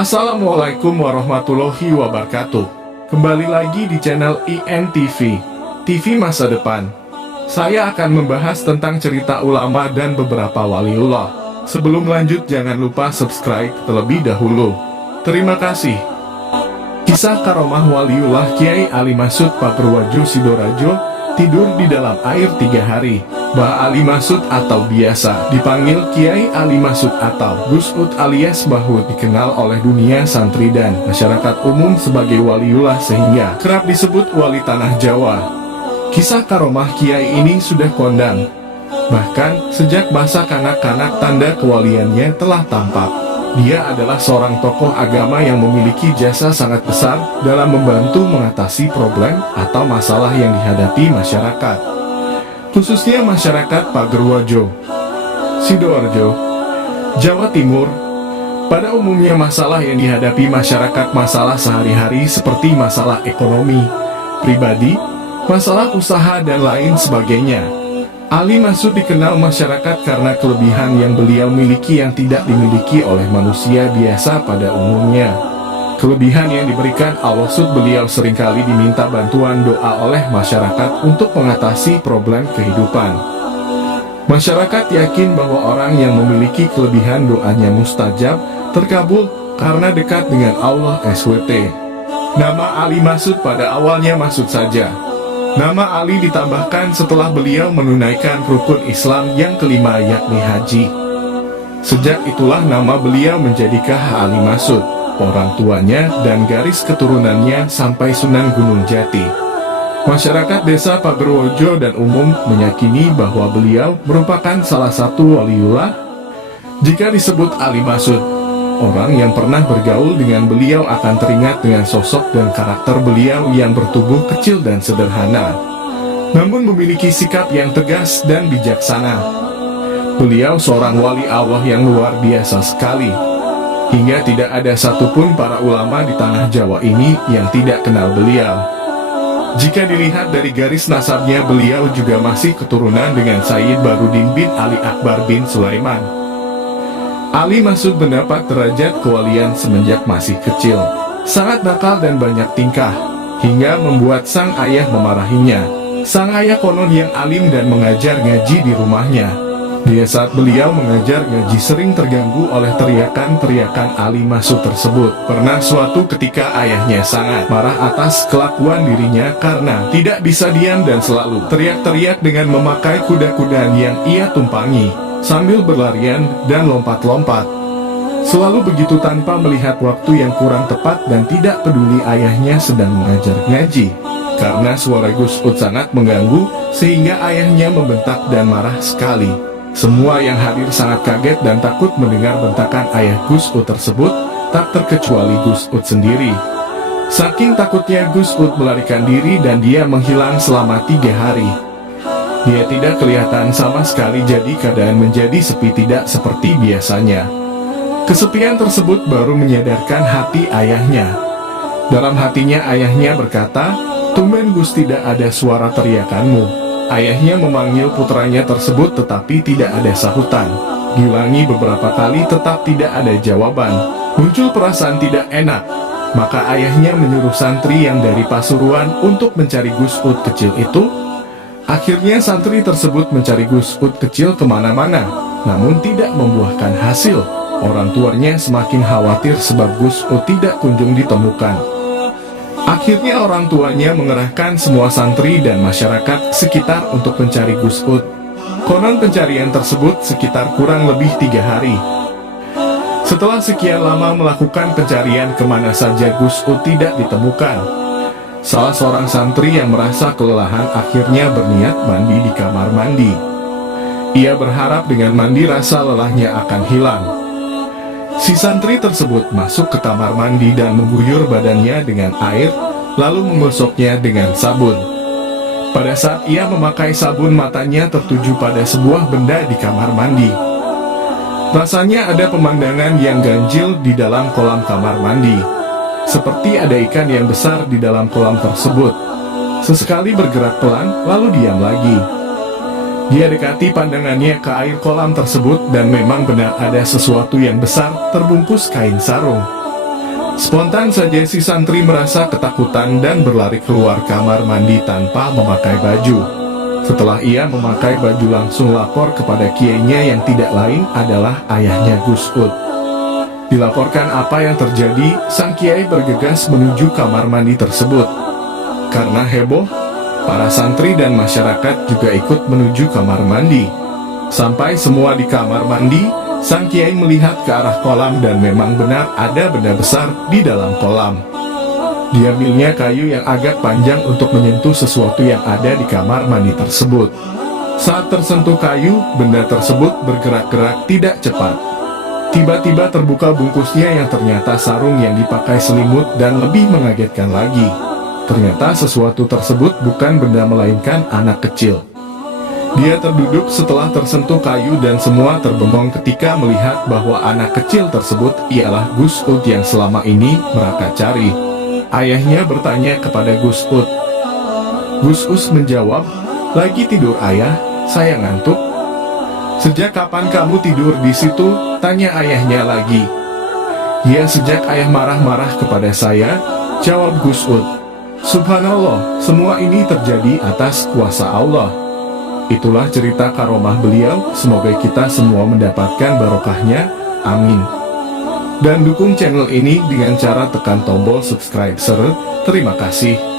Assalamualaikum warahmatullahi wabarakatuh. Kembali lagi di channel INTV, TV Masa Depan. Saya akan membahas tentang cerita ulama dan beberapa waliullah. Sebelum lanjut, jangan lupa subscribe terlebih dahulu. Terima kasih. Kisah karomah waliullah Kiai Ali Masud Purworejo Sidoarjo tidur di dalam air 3 hari. Mbah Ali Masud atau biasa dipanggil Kiai Ali Masud atau Gus Ud alias Bahud dikenal oleh dunia santri dan masyarakat umum sebagai waliullah sehingga kerap disebut wali tanah Jawa. Kisah karomah Kiai ini sudah kondang. Bahkan sejak masa kanak-kanak tanda kewaliannya telah tampak. Dia adalah seorang tokoh agama yang memiliki jasa sangat besar dalam membantu mengatasi problem atau masalah yang dihadapi masyarakat, khususnya masyarakat Purworejo, Sidoarjo, Jawa Timur. Pada umumnya masalah yang dihadapi masyarakat masalah sehari-hari seperti masalah ekonomi, pribadi, masalah usaha dan lain sebagainya. Ali Masud dikenal masyarakat karena kelebihan yang beliau miliki yang tidak dimiliki oleh manusia biasa pada umumnya. Kelebihan yang diberikan Allah Sud, beliau seringkali diminta bantuan doa oleh masyarakat untuk mengatasi problem kehidupan. Masyarakat yakin bahwa orang yang memiliki kelebihan doanya mustajab, terkabul, karena dekat dengan Allah SWT. Nama Ali Masud pada awalnya Masud saja. Nama Ali ditambahkan setelah beliau menunaikan rukun Islam yang kelima yakni haji. Sejak itulah nama beliau menjadi Kah Ali Masud, orang tuanya dan garis keturunannya sampai Sunan Gunung Jati. Masyarakat desa Purworejo dan umum meyakini bahwa beliau merupakan salah satu waliullah. Jika disebut Ali Masud, orang yang pernah bergaul dengan beliau akan teringat dengan sosok dan karakter beliau yang bertubuh kecil dan sederhana, namun memiliki sikap yang tegas dan bijaksana. Beliau seorang wali Allah yang luar biasa sekali, hingga tidak ada satupun para ulama di tanah Jawa ini yang tidak kenal beliau. Jika dilihat dari garis nasabnya, beliau juga masih keturunan dengan Sayyid Barudin bin Ali Akbar bin Sulaiman. Ali Masud mendapat derajat kewalian semenjak masih kecil, sangat nakal dan banyak tingkah, hingga membuat sang ayah memarahinya. Sang ayah konon yang alim dan mengajar ngaji di rumahnya. Di saat beliau mengajar ngaji sering terganggu oleh teriakan-teriakan Ali Masud tersebut. Pernah suatu ketika ayahnya sangat marah atas kelakuan dirinya karena tidak bisa diam dan selalu teriak-teriak dengan memakai kuda-kudaan yang ia tumpangi sambil berlarian dan lompat-lompat. Selalu begitu tanpa melihat waktu yang kurang tepat dan tidak peduli ayahnya sedang mengajar ngaji. Karena suara Gus Ud sangat mengganggu, sehingga ayahnya membentak dan marah sekali. Semua yang hadir sangat kaget dan takut mendengar bentakan ayah Gus Ud tersebut, tak terkecuali Gus Ud sendiri. Saking takutnya, Gus Ud melarikan diri dan dia menghilang selama 3 hari. Dia tidak kelihatan sama sekali, jadi keadaan menjadi sepi tidak seperti biasanya. Kesepian tersebut baru menyadarkan hati ayahnya. Dalam hatinya ayahnya berkata, "Tumben Gus, tidak ada suara teriakanmu." Ayahnya memanggil putranya tersebut tetapi tidak ada sahutan. Diulangi beberapa kali tetap tidak ada jawaban. Muncul perasaan tidak enak. Maka ayahnya menyuruh santri yang dari Pasuruan untuk mencari Gus Ud kecil itu. Akhirnya santri tersebut mencari Gus Ud kecil kemana-mana, namun tidak membuahkan hasil. Orang tuanya semakin khawatir sebab Gus Ud tidak kunjung ditemukan. Akhirnya orang tuanya mengerahkan semua santri dan masyarakat sekitar untuk mencari Gus Ud. Konon pencarian tersebut sekitar kurang lebih 3 hari. Setelah sekian lama melakukan pencarian kemana saja Gus Ud tidak ditemukan. Salah seorang santri yang merasa kelelahan akhirnya berniat mandi di kamar mandi. Ia berharap dengan mandi rasa lelahnya akan hilang. Si santri tersebut masuk ke kamar mandi dan mengguyur badannya dengan air, lalu menggosoknya dengan sabun. Pada saat ia memakai sabun, matanya tertuju pada sebuah benda di kamar mandi. Rasanya ada pemandangan yang ganjil di dalam kolam kamar mandi. Seperti ada ikan yang besar di dalam kolam tersebut. Sesekali bergerak pelan, lalu diam lagi. Dia dekati pandangannya ke air kolam tersebut dan memang benar ada sesuatu yang besar terbungkus kain sarung. Spontan saja si santri merasa ketakutan dan berlari keluar kamar mandi tanpa memakai baju. Setelah ia memakai baju langsung lapor kepada kiainya yang tidak lain adalah ayahnya Gus Ud. Dilaporkan apa yang terjadi, sang kiai bergegas menuju kamar mandi tersebut. Karena heboh, para santri dan masyarakat juga ikut menuju kamar mandi. Sampai semua di kamar mandi, sang kiai melihat ke arah kolam dan memang benar ada benda besar di dalam kolam. Diambilnya kayu yang agak panjang untuk menyentuh sesuatu yang ada di kamar mandi tersebut. Saat tersentuh kayu, benda tersebut bergerak-gerak tidak cepat. Tiba-tiba terbuka bungkusnya yang ternyata sarung yang dipakai selimut, dan lebih mengagetkan lagi, ternyata sesuatu tersebut bukan benda melainkan anak kecil. Dia terduduk setelah tersentuh kayu dan semua terbengong ketika melihat bahwa anak kecil tersebut ialah Gus Ud yang selama ini mereka cari. Ayahnya bertanya kepada Gus Ud. Gus Ud menjawab, "Lagi tidur ayah, saya ngantuk." "Sejak kapan kamu tidur di situ?" tanya ayahnya lagi. "Ya sejak ayah marah-marah kepada saya," jawab Gus Ud. Subhanallah, semua ini terjadi atas kuasa Allah. Itulah cerita karomah beliau, semoga kita semua mendapatkan barokahnya, amin. Dan dukung channel ini dengan cara tekan tombol subscribe. Terima kasih.